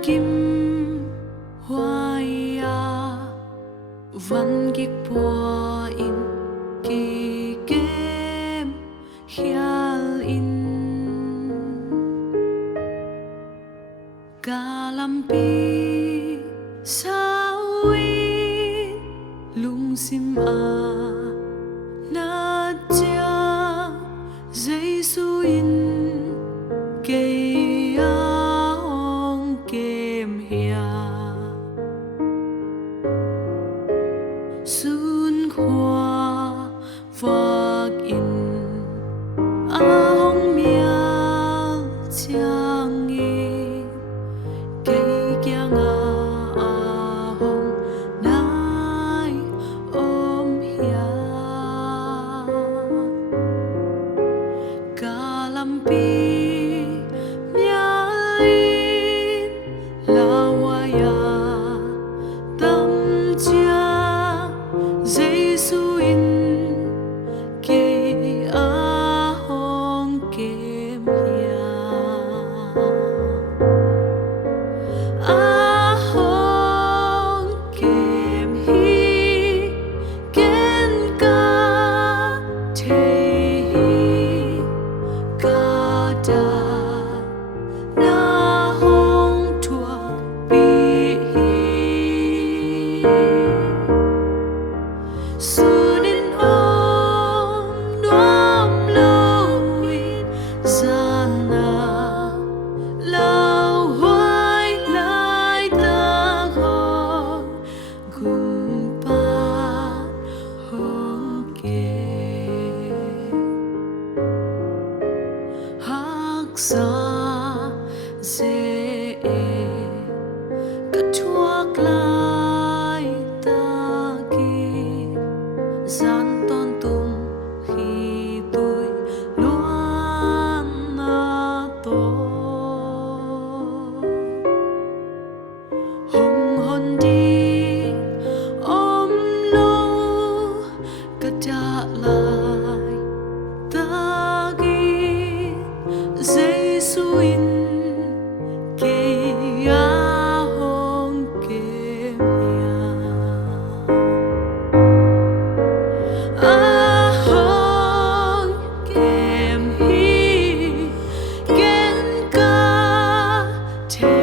gimhuai vangik in kikem khial lampi lungsim anat ciang Zeisu Keem Hiam Sunkhua mial ciangin kiangah lampi mialin lauhuai ciang Zeisu Keem Hiam Keem Hi ken ka thei dahna phawkpih sunin omnuamlo dahna lauhuai laitak gumpan Haksa laitak zan ton tung khi tôi loan to hồng hồn đi ôm lâu cả trả lại ta ghi Zeisu Keem Hiam Keem Hi ken ka thei